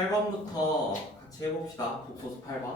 8번부터 같이 해봅시다. 복소수 8번.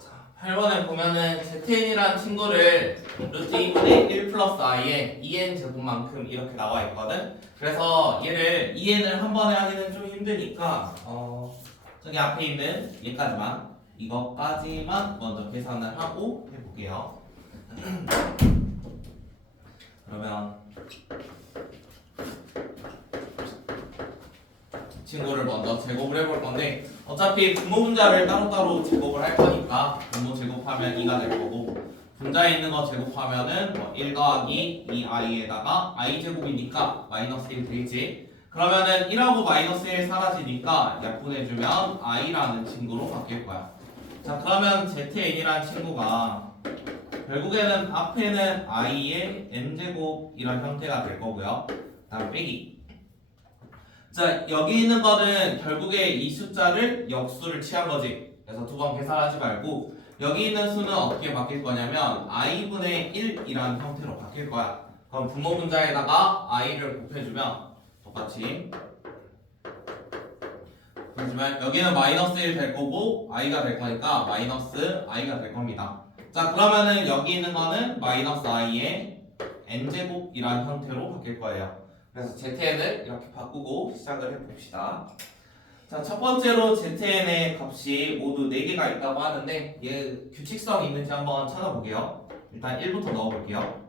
자, 8번에 보면은 ZN이란 친구를 루트 2분의 1 플러스 i에 2n 제곱만큼 이렇게 나와 있거든. 그래서 얘를 2n을 한 번에 하기는 좀 힘드니까 저기 앞에 있는 얘까지만 이것까지만 먼저 계산을 하고 해볼게요. 그러면 친구를 먼저 제곱을 해볼 건데 어차피 분모 분자를 따로따로 제곱을 할 거니까 분모 제곱하면 2가 될 거고 분자에 있는 거 제곱하면은 1 더하기 2i에다가 i 제곱이니까 마이너스 1 되겠지. 그러면은 1하고 마이너스 1 사라지니까 약분해주면 i라는 친구로 바뀔 거야. 자, 그러면 zn이라는 친구가 결국에는 앞에는 i의 n제곱이란 형태가 될 거고요. 다음 빼기. 자, 여기 있는 거는 결국에 이 숫자를 역수를 취한 거지. 그래서 두 번 계산하지 말고 여기 있는 수는 어떻게 바뀔 거냐면 i분의 1이라는 형태로 바뀔 거야. 그럼 분모 분자에다가 i를 곱해주면 똑같이 그렇지만 여기는 마이너스 1 될 거고 i가 될 거니까 마이너스 i가 될 겁니다. 자, 그러면은 여기 있는 거는 마이너스 i의 n제곱이라는 형태로 바뀔 거예요. 그래서 zn을 이렇게 바꾸고 시작을 해봅시다. 자, 첫 번째로 zn의 값이 모두 4개가 있다고 하는데 얘 규칙성 있는지 한번 찾아볼게요. 일단 1부터 넣어볼게요.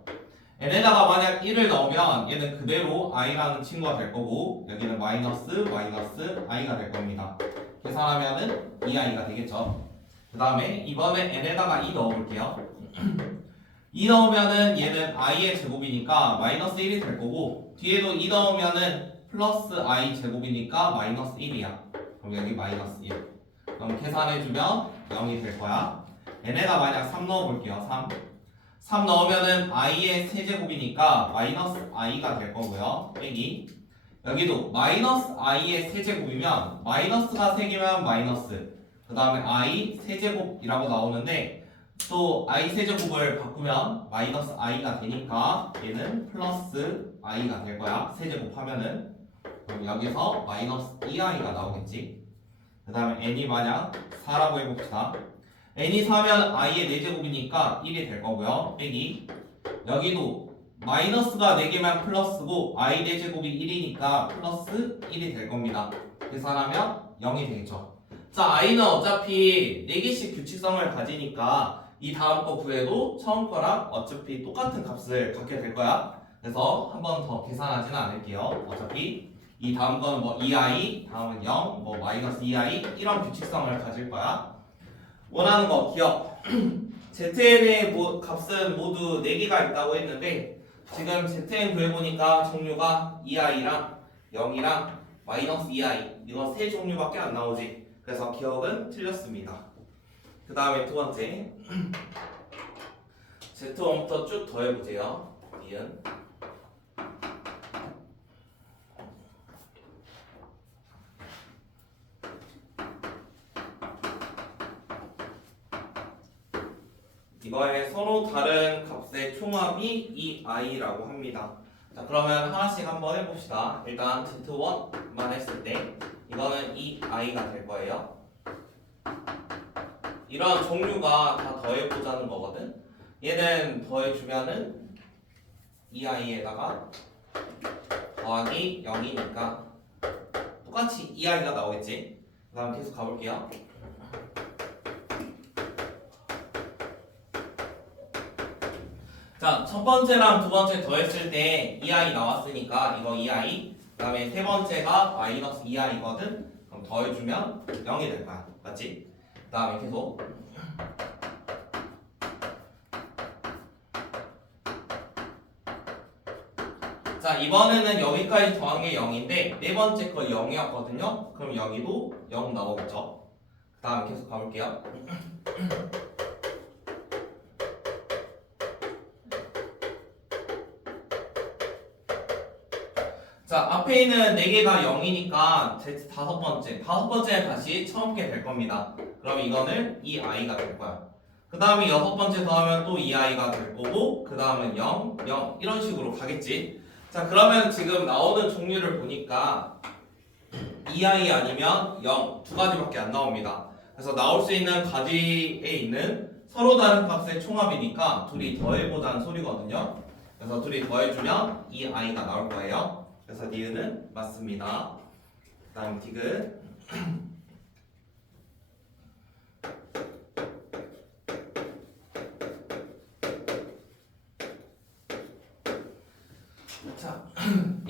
n에다가 만약 1을 넣으면 얘는 그대로 i라는 친구가 될 거고 여기는 마이너스 i가 될 겁니다. 계산하면은 2i가 되겠죠. 그 다음에 이번에 n에다가 2 넣어볼게요. 2 넣으면은 얘는 i의 제곱이니까 마이너스 1이 될 거고 뒤에도 2 넣으면은 플러스 i 제곱이니까 마이너스 1이야. 그럼 여기 마이너스 1. 그럼 계산해주면 0이 될 거야. n에다 만약 3 넣어볼게요. 3 넣으면은 i의 세제곱이니까 마이너스 i가 될 거고요. 빼기. 여기도 마이너스 i의 세제곱이면 마이너스가 3개면 마이너스 그 다음에 i 세제곱이라고 나오는데 또 i 세제곱을 바꾸면 마이너스 i가 되니까 얘는 플러스 i가 될 거야. 세제곱 하면은 그럼 여기서 마이너스 2i가 나오겠지. 그 다음에 n이 만약 4라고 해봅시다. n이 4면 i의 4제곱이니까 1이 될 거고요. 빼기. 여기도 마이너스가 4개면 플러스고 i 4제곱이 1이니까 플러스 1이 될 겁니다. 계산하면 0이 되겠죠. 자, i는 어차피 4개씩 규칙성을 가지니까 이 다음 거 구해도 처음 거랑 어차피 똑같은 값을 갖게 될 거야. 그래서 한 번 더 계산하지는 않을게요. 어차피 이 다음 거는 뭐 2i, 다음은 0, 뭐 마이너스 2i 이런 규칙성을 가질 거야. 원하는 거 기억. zn의 값은 모두 4개가 있다고 했는데 지금 zn 구해보니까 종류가 2i랑 0이랑 마이너스 2i 이거 세 종류밖에 안 나오지. 그래서 기억은 틀렸습니다. 그 다음에 두 번째 z1부터 쭉 더해보세요. 니은 이거의 서로 다른 값의 총합이 이 i라고 합니다. 자, 그러면 하나씩 한번 해봅시다. 일단 z1만 했을 때 이거는 이 i가 될 거예요. 이런 종류가 다 더해보자는 거거든. 얘는 더해주면은 2i에다가 더하기 0이니까 똑같이 2i가 나오겠지. 그 다음 계속 가볼게요. 자, 첫 번째랑 두 번째 더했을 때 2i 나왔으니까 이거 2i. 그 다음에 세 번째가 마이너스 2i거든. 그럼 더해주면 0이 될 거야. 맞지? 그 다음에 계속 자, 이번에는 여기까지 더한 게 0인데 네 번째 거 0이었거든요. 그럼 여기도 0 나오겠죠. 그 다음 계속 가볼게요. 자, 앞에 있는 4개가 0이니까 다섯 번째는 다시 처음 게 될 겁니다. 그럼 이거는 이 i가 될 거야. 그 다음에 여섯 번째 더하면 또 이 i가 될 거고, 그 다음은 0, 0 이런 식으로 가겠지. 자, 그러면 지금 나오는 종류를 보니까 이 i 아니면 0 두 가지밖에 안 나옵니다. 그래서 나올 수 있는 가지에 있는 서로 다른 값의 총합이니까 둘이 더해보자는 소리거든요. 그래서 둘이 더해주면 이 i가 나올 거예요. 그래서 니은은 맞습니다. 그 다음 디귿. 자,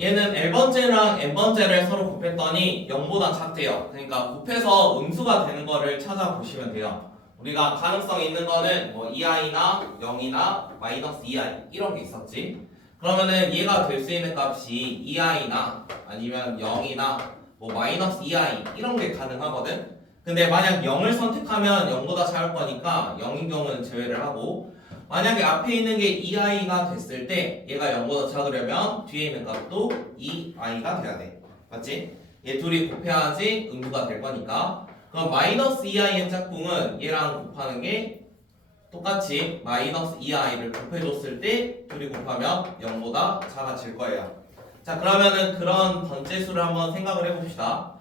얘는 L번째랑 N번째를 서로 곱했더니 0보다 작대요. 그러니까 곱해서 음수가 되는 거를 찾아보시면 돼요. 우리가 가능성 있는 거는 뭐 2i나 0이나 마이너스 2i 이런 게 있었지. 그러면은 얘가 될 수 있는 값이 2i나 아니면 0이나 뭐 마이너스 2i 이런 게 가능하거든. 근데 만약 0을 선택하면 0보다 작을 거니까 0인 경우는 제외를 하고, 만약에 앞에 있는 게 2i가 됐을 때 얘가 0보다 작으려면 뒤에 있는 값도 2i가 돼야 돼. 맞지? 얘 둘이 곱해야지 음수가 될 거니까. 그럼 마이너스 2i의 짝꿍은 얘랑 곱하는 게 똑같이 마이너스 2i를 곱해줬을 때 둘이 곱하면 0보다 작아질 거예요. 자, 그러면은 그런 번째수를 한번 생각을 해봅시다.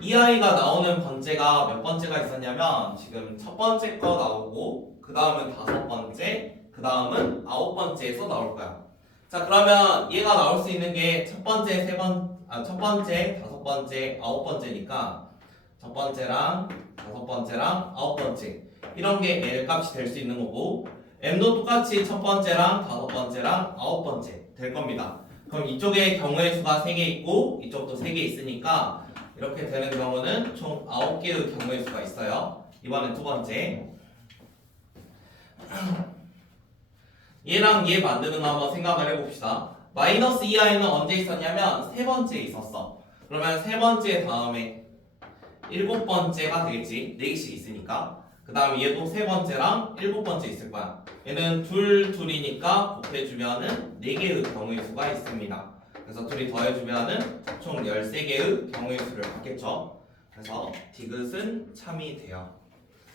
2i가 나오는 번째가 몇 번째가 있었냐면 지금 첫 번째 거 나오고, 그 다음은 다섯 번째, 그 다음은 아홉 번째에서 나올 거야. 자, 그러면 얘가 나올 수 있는 게 첫 번째, 첫 번째, 다섯 번째, 아홉 번째니까 첫 번째랑 다섯 번째랑 아홉 번째 이런 게 L 값이 될 수 있는 거고, M도 똑같이 첫 번째랑 다섯 번째랑 아홉 번째 될 겁니다. 그럼 이쪽에 경우의 수가 3개 있고 이쪽도 3개 있으니까 이렇게 되는 경우는 총 9개의 경우의 수가 있어요. 이번엔 두 번째. 얘랑 얘 만드는 거 한번 생각을 해봅시다. 마이너스 2i는 언제 있었냐면 세 번째에 있었어. 그러면 세 번째 다음에 일곱 번째가 되겠지. 4개씩 있으니까. 그 다음에 얘도 세 번째랑 일곱 번째 있을 거야. 얘는 둘이니까 곱해주면은 4개의 경우의 수가 있습니다. 그래서 둘이 더해주면은 총 13개의 경우의 수를 받겠죠. 그래서 디귿은 참이 돼요.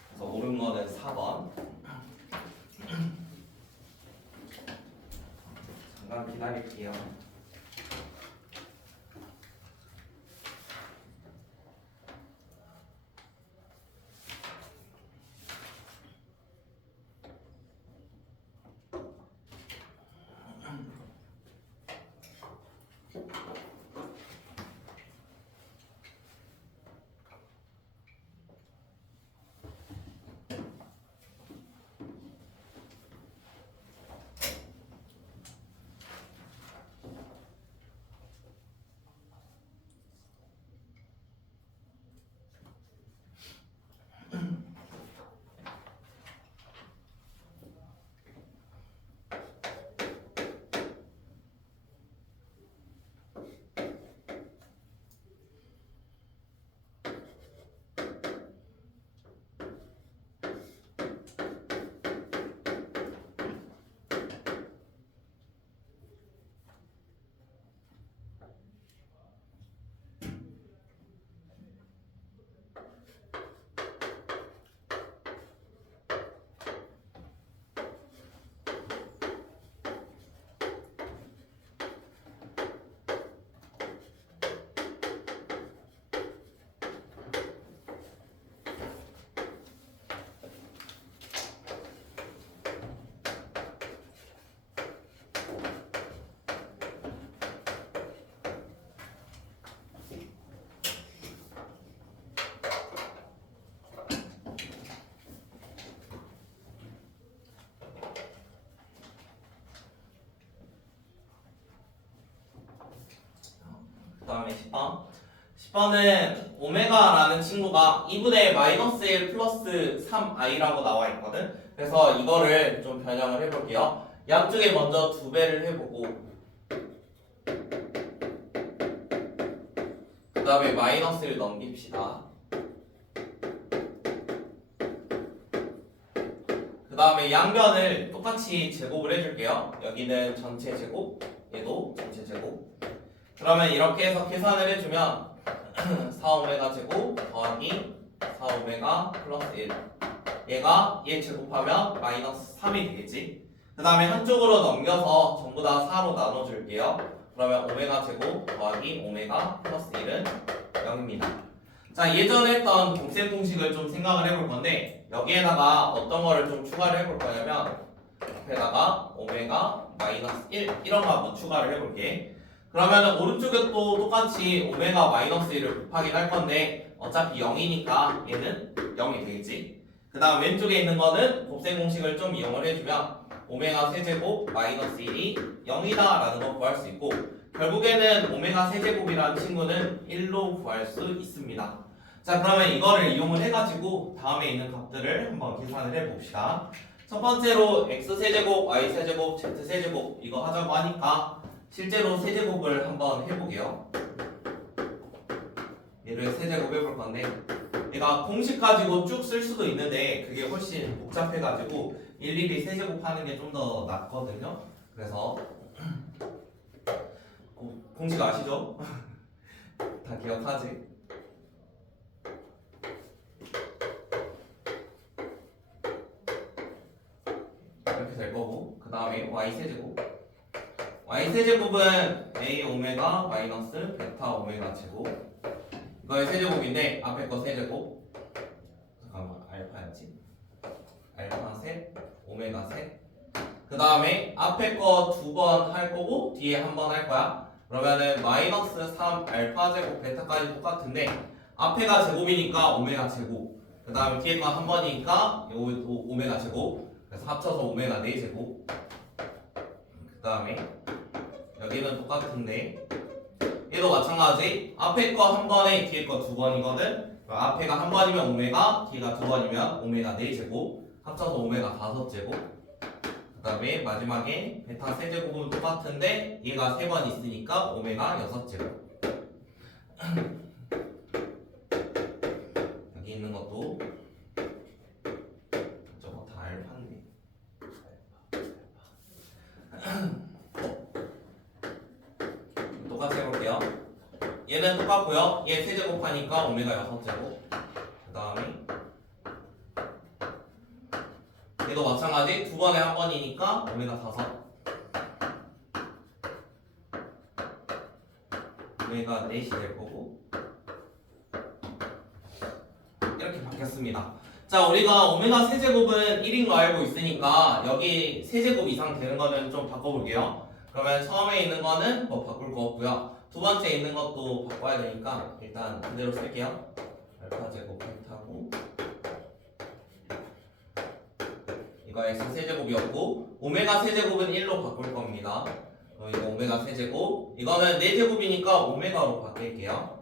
그래서 옳은 거는 4번. 잠깐 기다릴게요. 그 다음에 10번. 10번은 오메가라는 친구가 2분의 마이너스 1 플러스 3i라고 나와 있거든. 그래서 이거를 좀 변형을 해볼게요. 양쪽에 먼저 2배를 해보고 다음에 마이너스를 넘깁시다. 그 다음에 양변을 똑같이 제곱을 해줄게요. 여기는 전체 제곱, 얘도 전체 제곱. 그러면 이렇게 해서 계산을 해주면 4오메가 제곱 더하기 4오메가 플러스 1, 얘가 얘 제곱하면 마이너스 3이 되겠지. 그 다음에 한쪽으로 넘겨서 전부 다 4로 나눠줄게요. 그러면 오메가 제곱 더하기 오메가 플러스 1은 0입니다. 자, 예전에 했던 곱셈 공식을 좀 생각을 해볼 건데 여기에다가 어떤 거를 좀 추가를 해볼 거냐면 앞에다가 오메가 마이너스 1 이런 거 한번 추가를 해볼게. 그러면은 오른쪽에 또 똑같이 오메가 마이너스 1을 곱하긴 할 건데 어차피 0이니까 얘는 0이 되겠지. 그 다음 왼쪽에 있는 거는 곱셈 공식을 좀 이용을 해주면 오메가 세제곱 마이너스 1이 0이다 라는 거 구할 수 있고 결국에는 오메가 세제곱이라는 친구는 1로 구할 수 있습니다. 자, 그러면 이거를 이용을 해가지고 다음에 있는 값들을 한번 계산을 해봅시다. 첫 번째로 x세제곱, y세제곱, z세제곱 이거 하자고 하니까 실제로 세제곱을 한번 해보게요. 얘를 세제곱 해볼 건데 얘가 공식 가지고 쭉 쓸 수도 있는데 그게 훨씬 복잡해가지고 일일이 세제곱 하는 게 좀 더 낫거든요. 그래서 공식 아시죠? 다 기억하지? 이렇게 될 거고 그 다음에 y세제곱 y세제곱은 a 오메가 마이너스 베타 오메가 제곱 이거의 세제곱인데 앞에 거 세제곱 잠깐만 알파였지? 알파 셋 오메가 셋 그 다음에 앞에 거 2번 할 거고 뒤에 한 번 할 거야. 그러면은 마이너스 3 알파 제곱 베타까지 똑같은데 앞에가 제곱이니까 오메가 제곱 그 다음에 뒤에 거 한 번이니까 오메가 제곱 그래서 합쳐서 오메가 4제곱 그 다음에 여기는 똑같은데 얘도 마찬가지 앞에 거 한 번에 뒤에 거 2번이거든. 앞에가 한 번이면 오메가 뒤가 2번이면 오메가 4제곱 합쳐서 오메가 5제곱 그 다음에 마지막에 베타 세제곱은 똑같은데 얘가 3번 있으니까 오메가 6제곱 여기 있는 것도 저거 다 알파인데 똑같이 해볼게요. 얘는 똑같고요. 얘 세제곱하니까 오메가 6제곱 그 다음에 얘도 마찬가지 2번에 한 번이니까 오메가 5 오메가 4이 될 거고 이렇게 바뀌었습니다. 자, 우리가 오메가 세제곱은 1인 거 알고 있으니까 여기 세제곱 이상 되는 거는 좀 바꿔볼게요. 그러면 처음에 있는 거는 뭐 바꿀 거 없고요. 두 번째 있는 것도 바꿔야 되니까 일단 그대로 쓸게요. 알파 제곱 베타고 이거 x 세제곱이었고 오메가 세제곱은 1로 바꿀 겁니다. 이거 오메가 세제곱 이거는 4제곱이니까 오메가로 바꿀게요.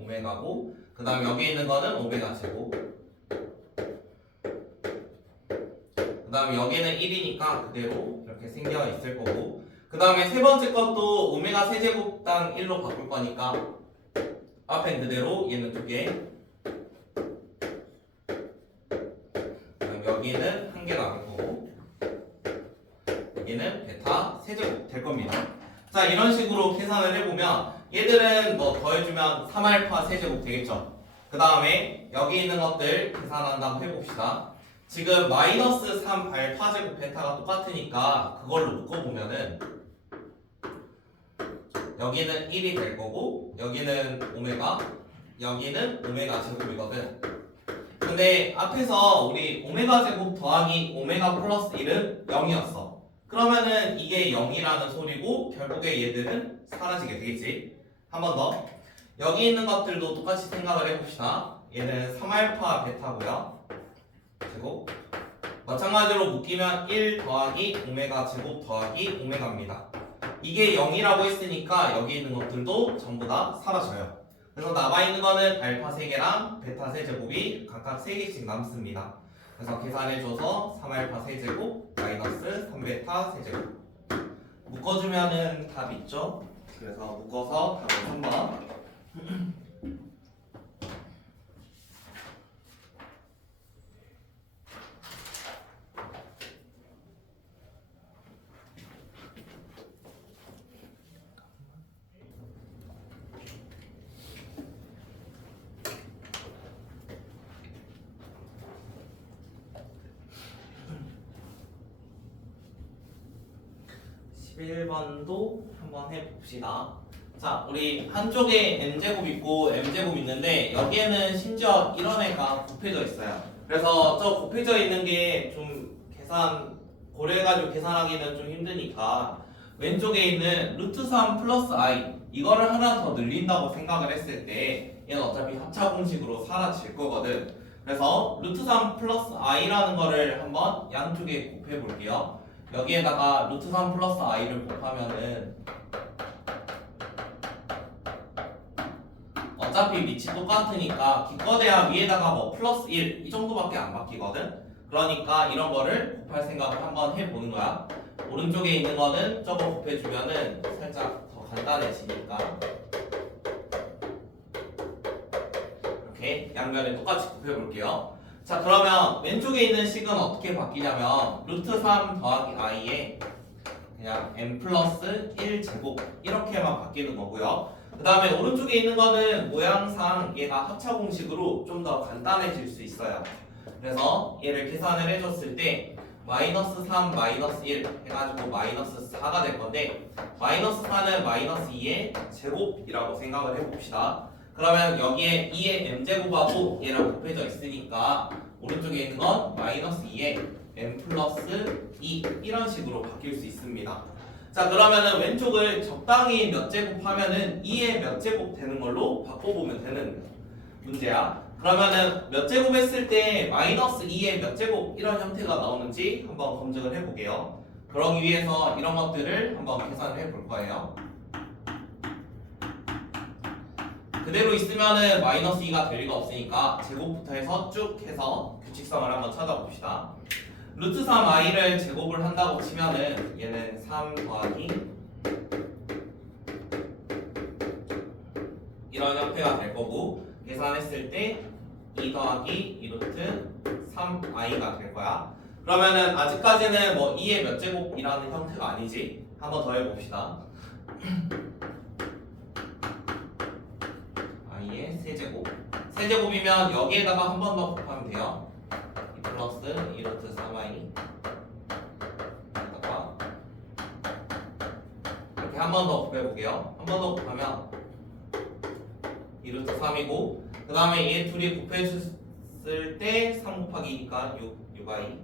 오메가고 그 다음 여기 있는 거는 오메가 제곱 그 다음에 여기는 1이니까 그대로 이렇게 생겨 있을 거고 그 다음에 세 번째 것도 오메가 세제곱당 1로 바꿀 거니까 앞엔 그대로 얘는 2개 여기는 1개 남을 거고 여기는 베타 세제곱 될 겁니다. 자, 이런 식으로 계산을 해보면 얘들은 뭐 더해주면 3알파 세제곱 되겠죠. 그 다음에 여기 있는 것들 계산한다고 해봅시다. 지금 마이너스 3 알파 제곱 베타가 똑같으니까 그걸로 묶어보면은 여기는 1이 될 거고 여기는 오메가 여기는 오메가 제곱이거든. 근데 앞에서 우리 오메가 제곱 더하기 오메가 플러스 1은 0이었어. 그러면은 이게 0이라는 소리고 결국에 얘들은 사라지게 되겠지. 한 번 더. 여기 있는 것들도 똑같이 생각을 해봅시다. 얘는 3알파 베타고요. 제곱. 마찬가지로 묶이면 1 더하기 오메가 제곱 더하기 오메가입니다. 이게 0이라고 했으니까 여기 있는 것들도 전부 다 사라져요. 그래서 남아있는 거는 알파 3개랑 베타 세제곱이 각각 3개씩 남습니다. 그래서 계산해줘서 3알파 세제곱 마이너스 3베타 세제곱 묶어주면은 답 있죠? 그래서 묶어서 답은 3번. 11번도 한번 해봅시다. 자, 우리 한쪽에 n제곱 있고 m제곱 있는데 여기에는 심지어 이런 애가 곱해져 있어요. 그래서 저 곱해져 있는 게 좀 고려해가지고 계산하기는 좀 힘드니까 왼쪽에 있는 루트 3 플러스 i 이거를 하나 더 늘린다고 생각을 했을 때 얘는 어차피 합차 공식으로 사라질 거거든. 그래서 루트 3 플러스 i라는 거를 한번 양쪽에 곱해 볼게요. 여기에다가 루트 3 플러스 i를 곱하면은 어차피 밑이 똑같으니까 기껏해야 위에다가 뭐 플러스 1 이 정도밖에 안 바뀌거든. 그러니까 이런 거를 곱할 생각을 한번 해보는 거야. 오른쪽에 있는 거는 저거 곱해주면은 살짝 더 간단해지니까 이렇게 양면을 똑같이 곱해볼게요. 자, 그러면 왼쪽에 있는 식은 어떻게 바뀌냐면 루트 3 더하기 i에 그냥 n 플러스 1제곱 이렇게만 바뀌는 거고요. 그 다음에 오른쪽에 있는 거는 모양상 얘가 합차 공식으로 좀 더 간단해질 수 있어요. 그래서 얘를 계산을 해줬을 때 마이너스 3, 마이너스 1 해가지고 마이너스 4가 될 건데 마이너스 4는 마이너스 2의 제곱이라고 생각을 해봅시다. 그러면 여기에 2의 m제곱하고 얘랑 곱해져 있으니까 오른쪽에 있는 건 마이너스 2의 m 플러스 2 이런 식으로 바뀔 수 있습니다. 자, 그러면은 왼쪽을 적당히 몇 제곱 하면은 2의 몇 제곱 되는 걸로 바꿔보면 되는 문제야. 그러면은 몇 제곱 했을 때 마이너스 2의 몇 제곱 이런 형태가 나오는지 한번 검증을 해볼게요. 그러기 위해서 이런 것들을 한번 계산을 해볼 거예요. 그대로 있으면은 마이너스 2가 될 리가 없으니까 제곱부터 해서 쭉 해서 규칙성을 한번 찾아봅시다. 루트 3i를 제곱을 한다고 치면은 얘는 3 더하기 이런 형태가 될 거고 계산했을 때 2 더하기 2루트 3i가 될 거야. 그러면은 아직까지는 뭐 2의 몇 제곱이라는 형태가 아니지. 한번 더 해봅시다. i의 세제곱. 세제곱이면 여기에다가 한 번 더 곱하면 돼요. 2 플러스 2루트 3i 에다가 이렇게 한 번 더 곱해볼게요. 한 번 더 곱하면 2루트 3이고 그 다음에 얘 둘이 곱해줬을 때 3 곱하기 2니까 6i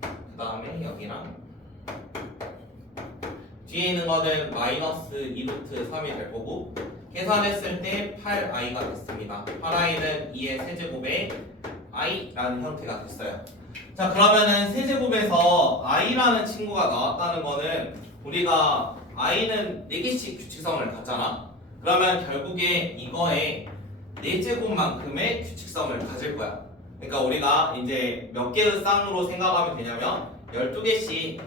그 다음에 여기랑 뒤에 있는 거는 마이너스 2루트 3이 될 거고 계산했을 때 8i가 됐습니다. 8i는 2의 세제곱에 i라는 형태가 됐어요. 자, 그러면은 세제곱에서 i라는 친구가 나왔다는 거는 우리가 i는 4개씩 규칙성을 갖잖아. 그러면 결국에 이거에 4제곱만큼의 규칙성을 가질 거야. 그러니까 우리가 이제 몇 개의 쌍으로 생각하면 되냐면 12개씩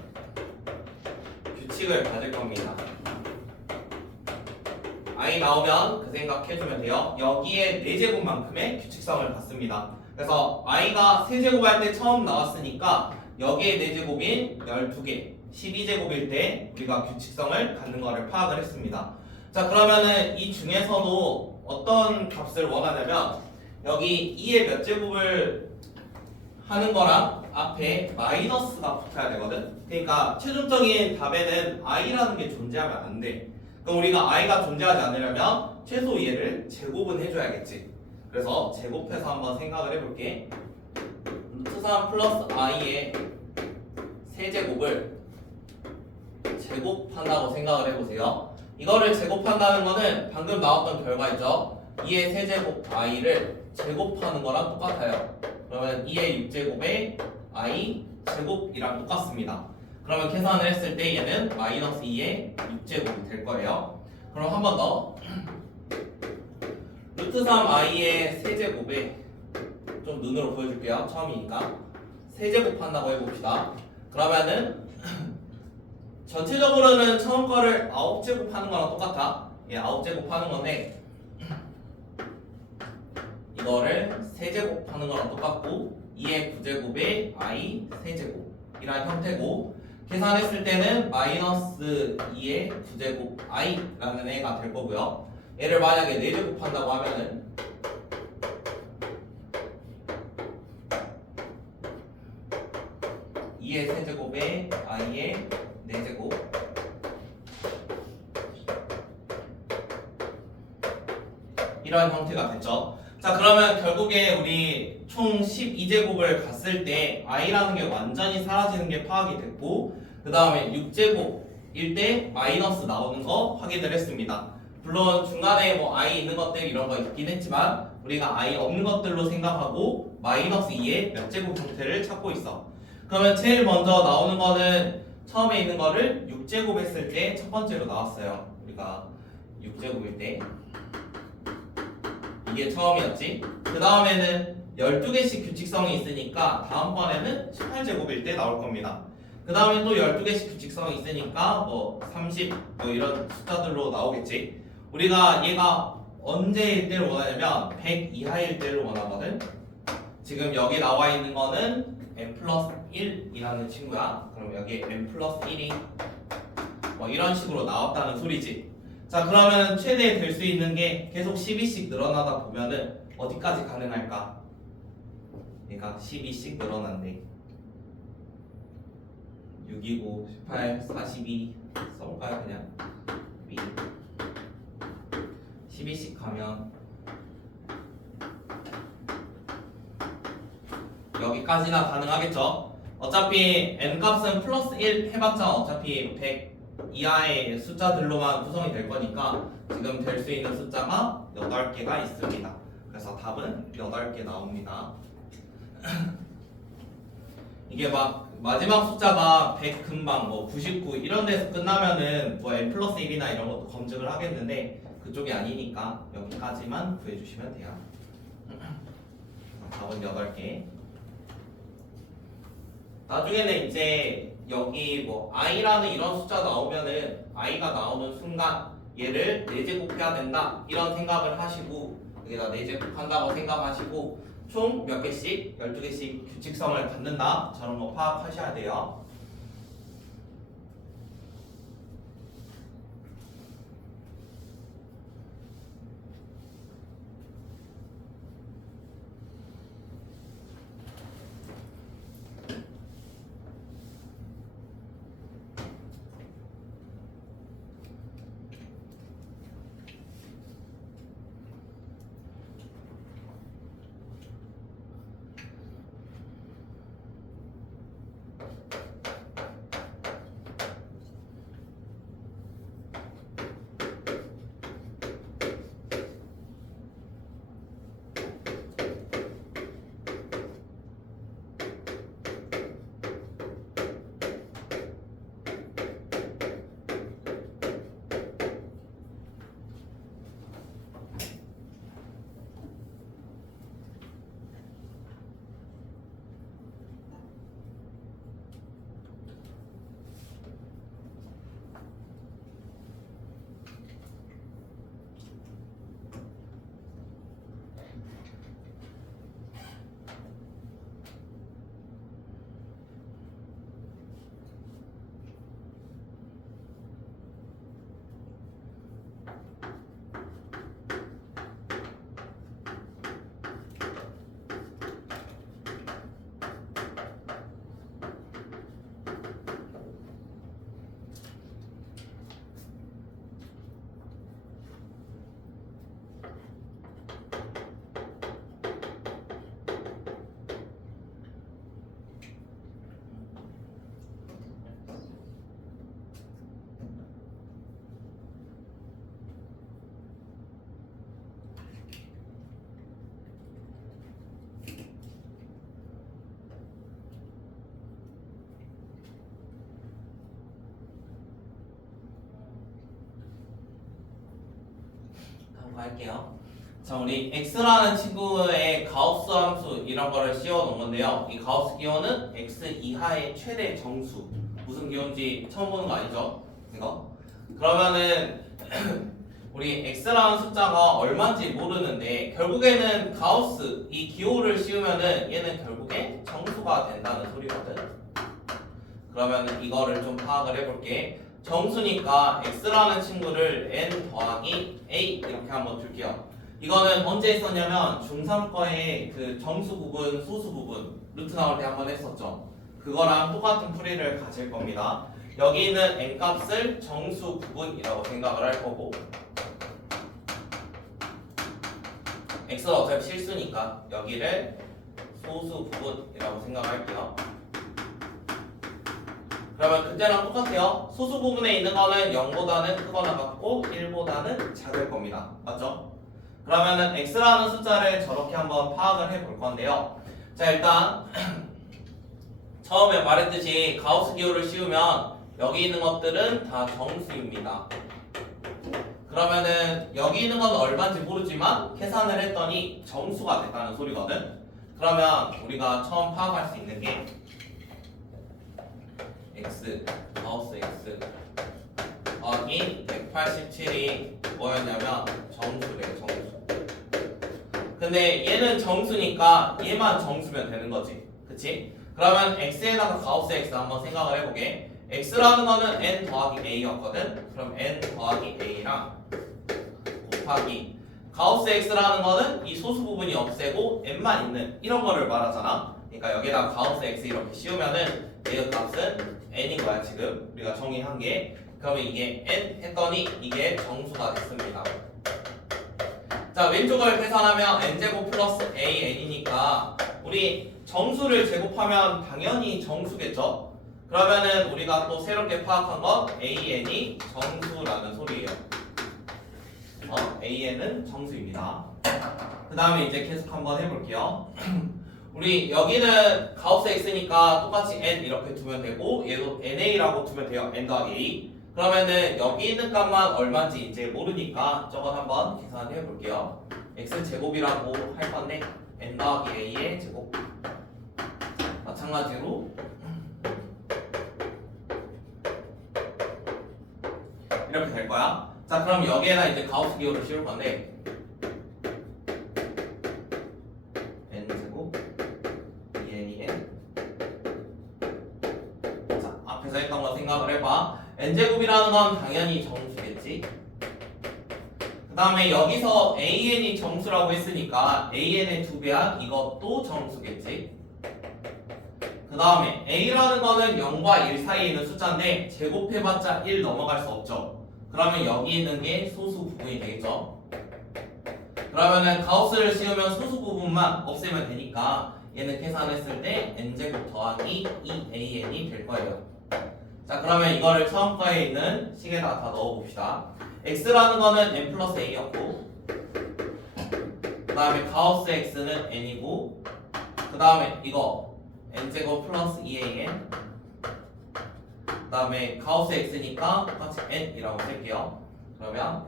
규칙을 가질 겁니다. i 나오면 그 생각해주면 돼요. 여기에 4제곱만큼의 규칙성을 갖습니다. 그래서 i가 세제곱할 때 처음 나왔으니까 여기에 4제곱인 12개 12제곱일 때 우리가 규칙성을 갖는 거를 파악을 했습니다. 자, 그러면은 이 중에서도 어떤 값을 원하냐면 여기 2의 몇 제곱을 하는 거랑 앞에 마이너스가 붙어야 되거든. 그러니까 최종적인 답에는 i라는 게 존재하면 안 돼. 그럼 우리가 i가 존재하지 않으려면 최소 얘를 제곱은 해줘야겠지. 그래서 제곱해서 한번 생각을 해볼게. 루트 3 플러스 i의 세제곱을 제곱한다고 생각을 해보세요. 이거를 제곱한다는 거는 방금 나왔던 결과있죠. 2의 세제곱 i를 제곱하는 거랑 똑같아요. 그러면 2의 6제곱에 i 제곱이랑 똑같습니다. 그러면 계산을 했을 때 얘는 마이너스 2의 6제곱이 될 거예요. 그럼 한 번 더. 루트 3i의 세제곱에 좀 눈으로 보여줄게요. 처음이니까 세제곱 한다고 해봅시다. 그러면은 전체적으로는 처음 거를 9제곱 하는 거랑 똑같아. 예, 9제곱 하는 건데 이거를 3제곱 하는 거랑 똑같고 2의 9제곱에 i 세제곱 이란 형태고 계산했을 때는 마이너스 2의 9제곱 i라는 애가 될 거고요. 얘를 만약에 4제곱 한다고 하면은 2의 세제곱에 i의 4제곱 이런 형태가 됐죠. 자, 그러면 결국에 우리 총 12제곱을 갔을 때 i라는 게 완전히 사라지는 게 파악이 됐고 그 다음에 6제곱일 때 마이너스 나오는 거 확인을 했습니다. 물론 중간에 뭐 i 있는 것들 이런 거 있긴 했지만 우리가 i 없는 것들로 생각하고 마이너스 2의 몇 제곱 형태를 찾고 있어. 그러면 제일 먼저 나오는 거는 처음에 있는 거를 6제곱 했을 때 첫 번째로 나왔어요. 우리가 6제곱일 때 이게 처음이었지. 그 다음에는 12개씩 규칙성이 있으니까 다음번에는 18제곱일 때 나올 겁니다. 그 다음에 또 12개씩 규칙성이 있으니까 뭐 30 뭐 이런 숫자들로 나오겠지. 우리가 얘가 언제일 때를 원하냐면 100 이하일 때를 원하거든. 지금 여기 나와 있는 거는 n 플러스 1이라는 친구야. 그럼 여기 n 플러스 1이 뭐 이런 식으로 나왔다는 소리지. 자, 그러면 최대 될 수 있는 게 계속 12씩 늘어나다 보면은 어디까지 가능할까? 그러니까 12씩 늘어난대. 6이고 18, 42 써볼까요? 그냥 12씩 가면 여기까지나 가능하겠죠? 어차피 n값은 플러스 1 해봤자 어차피 100 이하의 숫자들로만 구성이 될 거니까 지금 될 수 있는 숫자가 8개가 있습니다. 그래서 답은 8개 나옵니다. 이게 막 마지막 숫자가 100 금방 뭐 99 이런 데서 끝나면은 뭐 n 플러스 1이나 이런 것도 검증을 하겠는데 그쪽이 아니니까 여기까지만 구해주시면 돼요. 답은 8개. 나중에는 이제 여기 뭐 i라는 이런 숫자 나오면은 i가 나오는 순간 얘를 4제곱 해야 된다 이런 생각을 하시고 여기다 4제곱 한다고 생각하시고 총 몇 개씩 12개씩 규칙성을 갖는다 저런 거 파악하셔야 돼요. 할게요. 자, 우리 x라는 친구의 가우스 함수 이런 거를 씌워 놓은 건데요. 이 가우스 기호는 x 이하의 최대 정수 무슨 기호인지 처음 보는 거 아니죠? 이거? 그러면은 우리 x라는 숫자가 얼마인지 모르는데 결국에는 가우스 이 기호를 씌우면은 얘는 결국에 정수가 된다는 소리거든. 그러면 이거를 좀 파악을 해볼게. 정수니까 x라는 친구를 n 더하기 a 이렇게 한번 줄게요. 이거는 언제 했었냐면 중3 거에 그 정수 부분, 소수 부분 루트 나올 때 한번 했었죠. 그거랑 똑같은 풀이를 가질 겁니다. 여기 있는 n 값을 정수 부분이라고 생각을 할 거고 x가 어차피 실수니까 여기를 소수 부분이라고 생각할게요. 그러면 그때랑 똑같아요. 소수 부분에 있는 거는 0보다는 크거나 같고 1보다는 작을 겁니다. 맞죠? 그러면은 x라는 숫자를 저렇게 한번 파악을 해볼 건데요. 자, 일단 처음에 말했듯이 가우스 기호를 씌우면 여기 있는 것들은 다 정수입니다. 그러면은 여기 있는 건 얼마인지 모르지만 계산을 했더니 정수가 됐다는 소리거든. 그러면 우리가 처음 파악할 수 있는 게 x, 가우스 x 더하기 187이 뭐였냐면 정수래요. 정수. 근데 얘는 정수니까 얘만 정수면 되는 거지. 그치? 그러면 x에다가 가우스 x 한번 생각을 해보게. x라는 거는 n 더하기 a였거든. 그럼 n 더하기 a랑 곱하기 가우스 x라는 거는 이 소수 부분이 없애고 n만 있는 이런 거를 말하잖아. 그러니까 여기다가 가우스 x 이렇게 씌우면은 얘의 값은 n인 거야. 지금 우리가 정의한 게. 그러면 이게 n 했더니 이게 정수가 됐습니다. 자, 왼쪽을 계산하면 n제곱 플러스 an이니까 우리 정수를 제곱하면 당연히 정수겠죠? 그러면은 우리가 또 새롭게 파악한 건 an이 정수라는 소리예요. an은 정수입니다. 그 다음에 이제 계속 한번 해볼게요. 우리 여기는 가우스 x니까 똑같이 n 이렇게 두면 되고 얘도 na라고 두면 돼요. n 더하기 a. 그러면은 여기 있는 값만 얼마인지 이제 모르니까 저건 한번 계산을 해볼게요. x제곱이라고 할 건데 n 더하기 a의 제곱 마찬가지로 이렇게 될 거야. 자, 그럼 여기에다 이제 가우스 기호를 씌울 건데 n제곱 2a의 자, 앞에서 했던 거 생각을 해봐. n제곱이라는 건 당연히 정수겠지. 그 다음에 여기서 an이 정수라고 했으니까 an의 2배야 이것도 정수겠지. 그 다음에 a라는 거는 0과 1 사이에 있는 숫자인데 제곱해봤자 1 넘어갈 수 없죠. 그러면 여기 있는 게 소수 부분이 되겠죠. 그러면은 가우스를 씌우면 소수 부분만 없애면 되니까 얘는 계산했을 때 n제곱 더하기 2an이 될 거예요. 자, 그러면 이거를 처음 거에 있는 식에다 다 넣어봅시다. x라는 거는 n 플러스 a였고 그 다음에 가우스 x는 n이고 그 다음에 이거 n제곱 플러스 2an 그 다음에 가우스 x니까 똑같이 n이라고 쓸게요. 그러면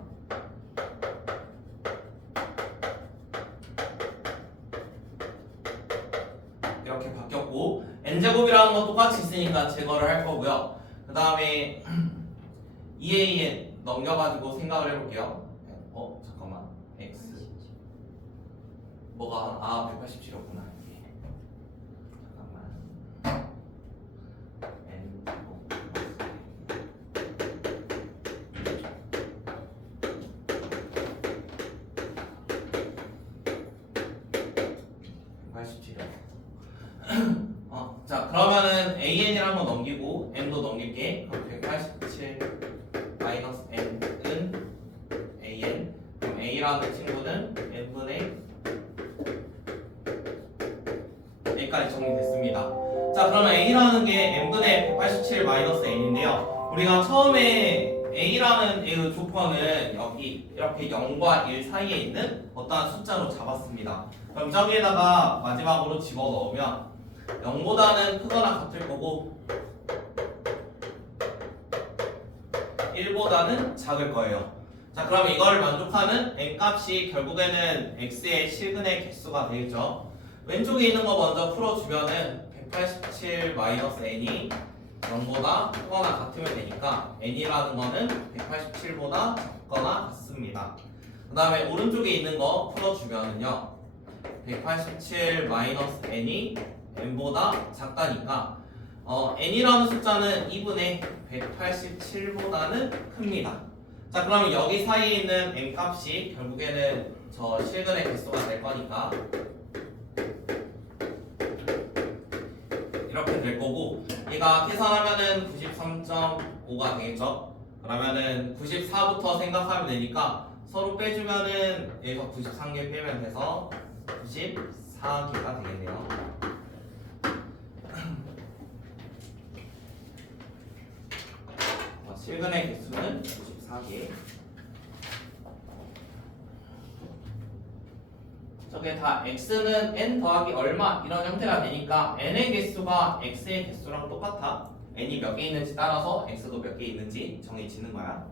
이렇게 바뀌었고 n제곱이라는 거 똑같이 있으니까 제거를 할 거고요. 그 다음에 2an 넘겨가지고 생각을 해볼게요. 잠깐만 x 뭐가 187이었구나. 잠깐만 n 자, 그러면은 an이라는 거 넘기고 n도 넘길게. 그럼 187 마이너스 n은 an. 그럼 a라는 친구는 n분의 a까지 정리됐습니다. 자, 그러면 a라는 게 n분의 187 마이너스 n인데요. 우리가 처음에 a라는 의 조건은 여기 이렇게 0과 1 사이에 있는 어떠한 숫자로 잡았습니다. 그럼 저기에다가 마지막으로 집어넣으면 0보다는 크거나 같을 거고 1보다는 작을 거예요. 자, 그럼 이걸 만족하는 n값이 결국에는 x의 실근의 개수가 되겠죠. 왼쪽에 있는 거 먼저 풀어주면은 187 마이너스 n이 0보다 크거나 같으면 되니까 n이라는 거는 187보다 작거나 같습니다. 그 다음에 오른쪽에 있는 거 풀어주면은요 187 마이너스 n이 n보다 작다니까 n이라는 숫자는 2분의 187보다는 큽니다. 자, 그러면 여기 사이에 있는 n 값이 결국에는 저 실근의 개수가 될 거니까 이렇게 될 거고, 얘가 계산하면은 93.5가 되겠죠? 그러면은 94부터 생각하면 되니까 서로 빼주면은 여기서 93개 빼면 돼서 94개가 되겠네요. 실근의 개수는 94개. 저게 다 x는 n 더하기 얼마 이런 형태가 되니까 n의 개수가 x의 개수랑 똑같아. n이 몇 개 있는지 따라서 x도 몇 개 있는지 정해지는 거야.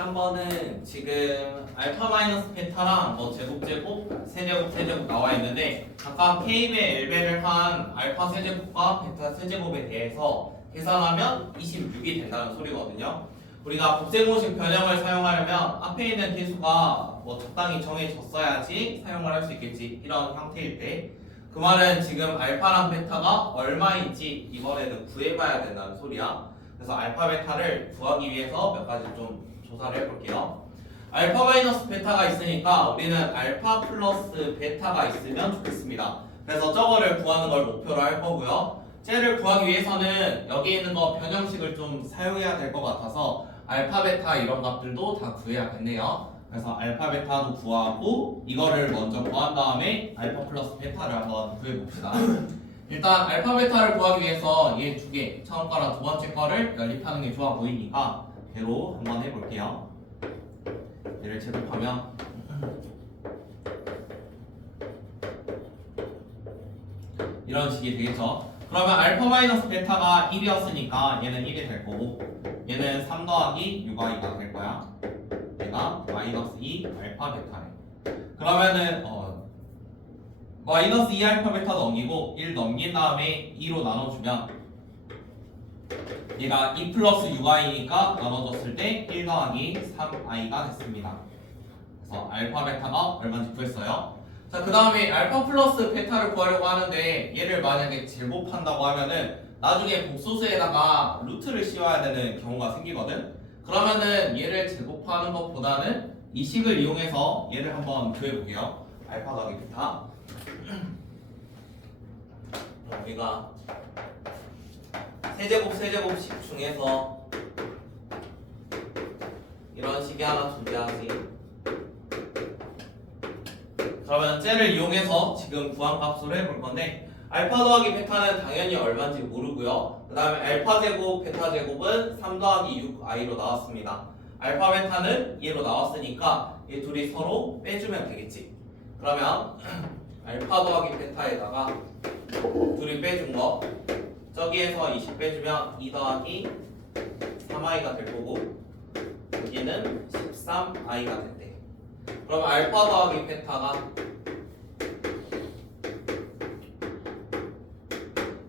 삼 13번은 지금 알파 마이너스 베타랑 뭐 제곱, 세제곱 나와 있는데 각각 K의 L배를 한 알파 세제곱과 베타 세제곱에 대해서 계산하면 26이 된다는 소리거든요. 우리가 곱셈공식 변형을 사용하려면 앞에 있는 개수가 뭐 적당히 정해졌어야지 사용을 할 수 있겠지, 이런 형태일 때 그 말은 지금 알파랑 베타가 얼마인지 이번에는 구해봐야 된다는 소리야. 그래서 알파 베타를 구하기 위해서 몇 가지 좀 조사를 해볼게요. 알파 마이너스 베타가 있으니까 우리는 알파 플러스 베타가 있으면 좋겠습니다. 그래서 저거를 구하는 걸 목표로 할 거고요. 쟤를 구하기 위해서는 여기 있는 거 변형식을 좀 사용해야 될 것 같아서 알파 베타 이런 값들도 다 구해야겠네요. 그래서 알파 베타도 구하고 이거를 먼저 구한 다음에 알파 플러스 베타를 한번 구해봅시다. 일단 알파 베타를 구하기 위해서 얘 두 개, 처음 거랑 두 번째 거를 연립하는 게 좋아 보이니까 걔로 한번 해볼게요. 얘를 제곱하면 이런 식이 되겠죠. 그러면 알파 마이너스 베타가 1이었으니까 얘는 1이 될 거고 얘는 3 더하기 6i가 될 거야. 얘가 마이너스 2 알파 베타래. 그러면은 마이너스 2 알파 베타 넘기고 1 넘긴 다음에 2로 나눠주면 얘가 2 플러스 6i니까 나눠줬을 때 1 더하기 3i가 됐습니다. 그래서 알파 베타가 얼마인지 구했어요. 자, 그 다음에 알파 플러스 베타를 구하려고 하는데 얘를 만약에 제곱한다고 하면은 나중에 복소수에다가 루트를 씌워야 되는 경우가 생기거든. 그러면은 얘를 제곱하는 것보다는 이 식을 이용해서 얘를 한번 구해볼게요. 알파 더하기 베타. 우리가 세제곱식 중에서 이런 식이 하나 존재하지. 그러면 쟤를 이용해서 지금 구한 값으로 해볼 건데 알파 더하기 베타는 당연히 얼마인지 모르고요. 그 다음에 알파 제곱, 베타 제곱은 3 더하기 6i로 나왔습니다. 알파 베타는 얘로 나왔으니까 이 둘이 서로 빼주면 되겠지. 그러면 알파 더하기 베타에다가 둘이 빼준 거 저기에서 20 빼주면 2 더하기 3i가 될 거고 여기는 13i가 된대. 그럼 알파 더하기 베타가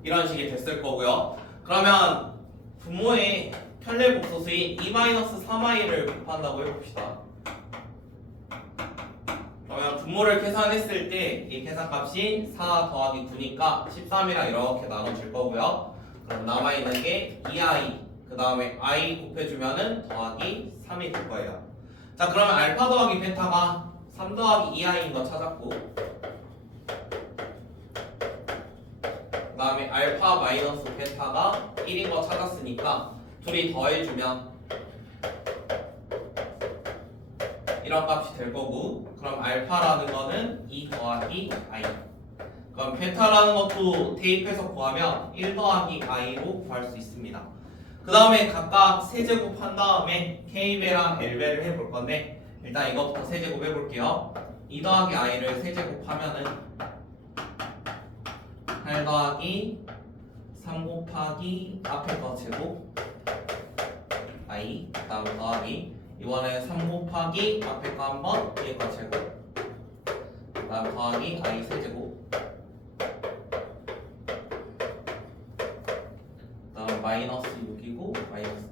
이런 식이 됐을 거고요. 그러면 분모의 편례복소수인 2-3i를 곱한다고 해봅시다. 그러면 분모를 계산했을 때 이 계산값이 4 더하기 9니까 13이랑 이렇게 나눠줄 거고요. 그럼 남아있는 게 2i 그 다음에 i 곱해주면은 더하기 3이 될 거예요. 자, 그러면 알파 더하기 베타가 3 더하기 2i인 거 찾았고 그 다음에 알파 마이너스 베타가 1인 거 찾았으니까 둘이 더해주면 이런 값이 될 거고 그럼 알파라는 거는 2 더하기 i 그럼 베타라는 것도 대입해서 구하면 1 더하기 i로 구할 수 있습니다. 그 다음에 각각 세제곱 한 다음에 K배랑 L배를 해볼 건데 일단 이것부터 세제곱 해볼게요. 2 더하기 i를 세제곱 하면은 8 더하기 3 곱하기 앞에 거 제곱 i 그 다음 더하기 이번엔 3 곱하기 앞에 거 한번 뒤에 거 제곱 그 다음 더하기 i 세제곱 그 다음 마이너스 6이고 마이너스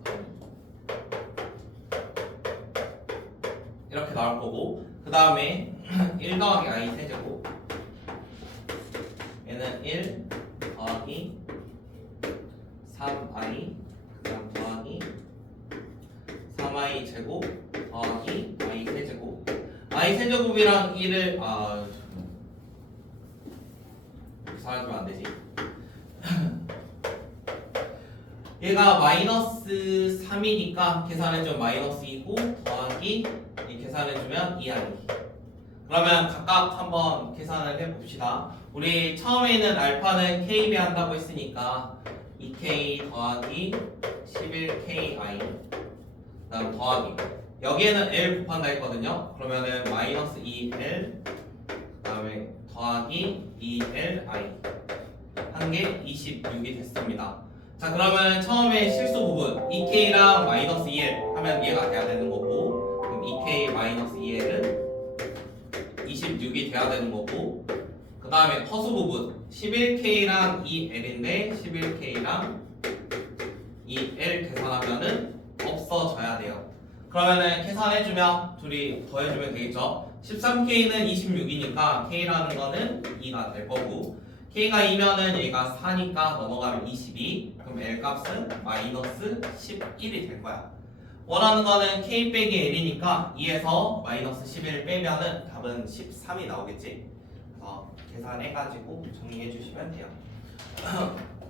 2 이렇게 나올 거고 그 다음에 1 더하기 i 세제곱 얘는 1 더하기 3i 그 다음 더하기 3i 제곱 더하기 i 세제곱 i 세제곱이랑 1을 사라지면 안되지. 얘가 마이너스 3이니까 계산해주면 마이너스 2고 더하기 이 계산해주면 2i 그러면 각각 한번 계산을 해봅시다. 우리 처음에 있는 알파는 k배 한다고 했으니까 2k 더하기 11ki 그 다음 더하기 여기에는 l 곱한다 했거든요. 그러면은 마이너스 2l 그 다음에 더하기 2li 한 게 26이 됐습니다. 자, 그러면 처음에 실수 부분 2k랑 마이너스 2l 하면 얘가 돼야 되는 거고 그럼 2k 마이너스 2l은 26이 돼야 되는 거고 그 다음에 허수 부분 11k랑 2l인데 11k랑 2l 계산하면은 없어져야 돼요. 그러면은 계산해주면 둘이 더해주면 되겠죠. 13k는 26이니까 k라는 거는 2가 될 거고 K가 2면은 얘가 4니까 넘어가면 22. 그럼 L 값은 마이너스 11이 될 거야. 원하는 거는 K 빼기 L이니까 2에서 마이너스 11을 빼면은 답은 13이 나오겠지. 그래서 계산해가지고 정리해 주시면 돼요.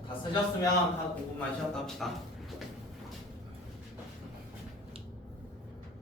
다 쓰셨으면 한 5분만 쉬었다 합시다.